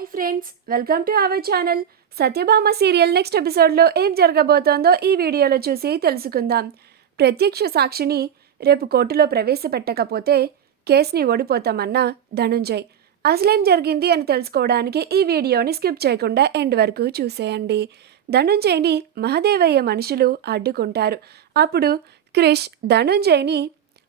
Hi friends, welcome to our channel. Satyabhama serial next ఎపిసోడ్లో ఏం జరగబోతోందో ఈ వీడియోలో చూసి తెలుసుకుందాం. ప్రత్యక్ష సాక్షిని రేపు కోర్టులో ప్రవేశపెట్టకపోతే కేసుని ఓడిపోతామన్న ధనుంజయ్. అసలేం జరిగింది అని తెలుసుకోవడానికి ఈ వీడియోని స్కిప్ చేయకుండా ఎండ్ వరకు చూసేయండి. ధనుంజయ్ని మహదేవయ్య మనుషులు అడ్డుకుంటారు. అప్పుడు క్రిష్ ధనుంజయ్ని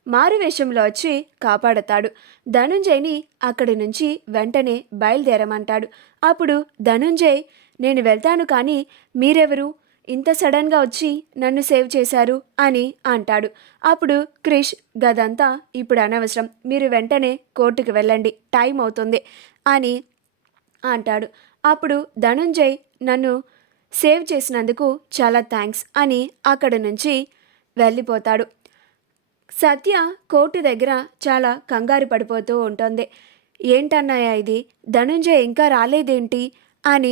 మారువేషంలో వచ్చి కాపాడతాడు. ధనుంజయ్ని అక్కడి నుంచి వెంటనే బయలుదేరమంటాడు. అప్పుడు ధనుంజయ్, నేను వెళ్తాను, కానీ మీరెవరు ఇంత సడన్గా వచ్చి నన్ను సేవ్ చేశారు అని అంటాడు. అప్పుడు క్రిష్, గదంతా ఇప్పుడు అనవసరం, మీరు వెంటనే కోర్టుకు వెళ్ళండి, టైం అవుతుంది అని అంటాడు. అప్పుడు ధనుంజయ్, నన్ను సేవ్ చేసినందుకు చాలా థ్యాంక్స్ అని అక్కడి నుంచి వెళ్ళిపోతాడు. సత్య కోర్టు దగ్గర చాలా కంగారు పడిపోతూ ఉంటుంది. ఏంటన్నాయా ఇది, ధనుంజయ్ ఇంకా రాలేదేంటి అని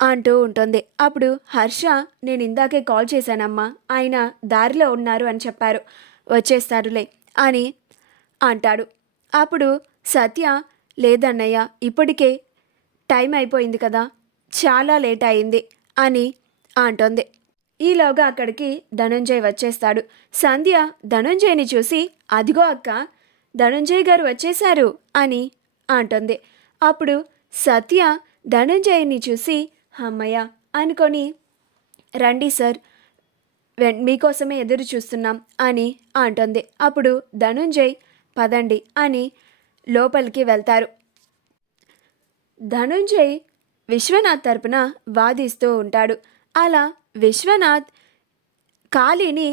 అంటూ ఉంటుంది. అప్పుడు హర్ష, నేను ఇందాకే కాల్ చేశానమ్మా, ఆయన దారిలో ఉన్నారు అని చెప్పారు, వచ్చేస్తారులే అని అంటాడు. అప్పుడు సత్య, లేదన్నయ్య, ఇప్పటికే టైం అయిపోయింది కదా, చాలా లేట్ అయింది అని అంటుంది. ఈలోగా అక్కడికి ధనుంజయ్ వచ్చేస్తాడు. సంధ్య ధనుంజయ్ని చూసి, అదిగో అక్క, ధనుంజయ్ గారు వచ్చేశారు అని అంటుంది. అప్పుడు సత్య ధనుంజయ్ని చూసి, అమ్మయ్య అనుకొని, రండి సార్, మీకోసమే ఎదురు చూస్తున్నాం అని అంటుంది. అప్పుడు ధనుంజయ్, పదండి అని లోపలికి వెళ్తారు. ధనుంజయ్ విశ్వనాథ్ తరపున వాదిస్తూ ఉంటాడు. అలా విశ్వనాథ్ కాళీని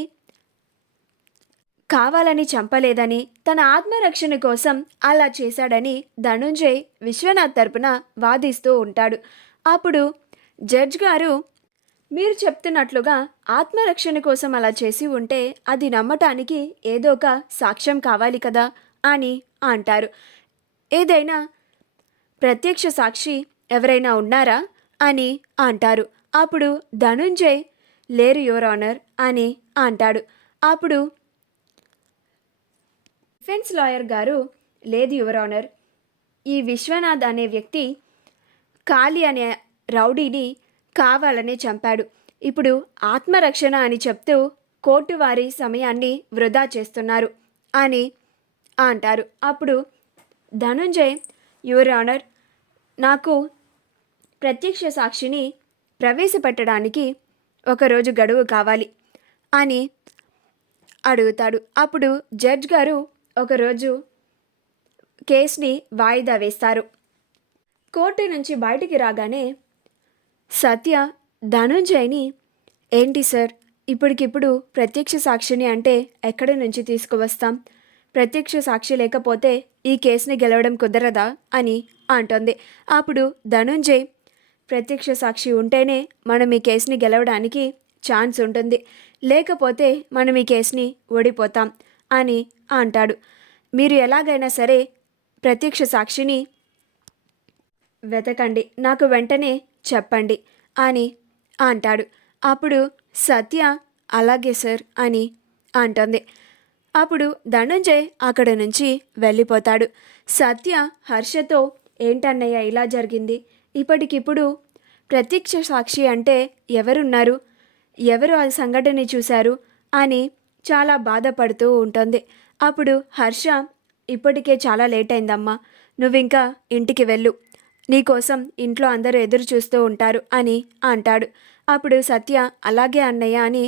కావాలని చంపలేదని, తన ఆత్మరక్షణ కోసం అలా చేశాడని ధనుంజయ్ విశ్వనాథ్ తరపున వాదిస్తూ ఉంటాడు. అప్పుడు జడ్జ్ గారు, మీరు చెప్తున్నట్లుగా ఆత్మరక్షణ కోసం అలా చేసి ఉంటే అది నమ్మటానికి ఏదో ఒక సాక్ష్యం కావాలి కదా అని అంటారు. ఏదైనా ప్రత్యక్ష సాక్షి ఎవరైనా ఉన్నారా అని అంటారు. అప్పుడు ధనుంజయ్, లేరు యువర్ ఆనర్ అని అంటాడు. అప్పుడు డిఫెన్స్ లాయర్ గారు, లేదు యువర్ ఆనర్, ఈ విశ్వనాథ్ అనే వ్యక్తి కాళీ అనే రౌడీని కావాలని చంపాడు. ఇప్పుడు ఆత్మరక్షణ అని చెప్తూ కోర్టు వారి సమయాన్ని వృధా చేస్తున్నారు అని అంటారు. అప్పుడు ధనుంజయ్, యువర్ ఆనర్, నాకు ప్రత్యక్ష సాక్షిని ప్రవేశపెట్టడానికి ఒకరోజు గడువు కావాలి అని అడుగుతాడు. అప్పుడు జడ్జ్ గారు ఒకరోజు కేసుని వాయిదా వేస్తారు. కోర్టు నుంచి బయటికి రాగానే సత్య ధనుంజయ్ని, ఏంటి సార్, ఇప్పటికిప్పుడు ప్రత్యక్ష సాక్షిని అంటే ఎక్కడి నుంచి తీసుకువస్తాం, ప్రత్యక్ష సాక్షి లేకపోతే ఈ కేసుని గెలవడం కుదరదా అని అంటుంది. అప్పుడు ధనుంజయ్, ప్రత్యక్ష సాక్షి ఉంటేనే మనం ఈ కేసుని గెలవడానికి ఛాన్స్ ఉంటుంది, లేకపోతే మనం ఈ కేసుని ఓడిపోతాం అని అంటాడు. మీరు ఎలాగైనా సరే ప్రత్యక్ష సాక్షిని వెతకండి, నాకు వెంటనే చెప్పండి అని అంటాడు. అప్పుడు సత్య, అలాగే సార్ అని అంటుంది. అప్పుడు ధనుంజయ్ అక్కడి నుంచి వెళ్ళిపోతాడు. సత్య హర్షతో, ఏంటన్నయ్య ఇలా జరిగింది, ఇప్పటికిప్పుడు ప్రత్యక్ష సాక్షి అంటే ఎవరున్నారు, ఎవరు ఆ సంఘటన చూశారు అని చాలా బాధపడుతూ ఉంటుంది. అప్పుడు హర్ష, ఇప్పటికే చాలా లేట్ అయిందమ్మా, నువ్వింకా ఇంటికి వెళ్ళు, నీకోసం ఇంట్లో అందరూ ఎదురు చూస్తూ ఉంటారు అని అంటాడు. అప్పుడు సత్య, అలాగే అన్నయ్య అని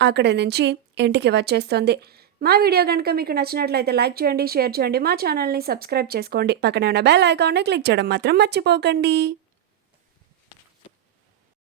అక్కడి నుంచి ఇంటికి వచ్చేస్తుంది. మా వీడియో కనుక మీకు నచ్చినట్లయితే లైక్ చేయండి, షేర్ చేయండి, మా ఛానల్ని సబ్స్క్రైబ్ చేసుకోండి, పక్కనే ఉన్న బెల్ ఐకాన్ని క్లిక్ చేయడం మాత్రం మర్చిపోకండి.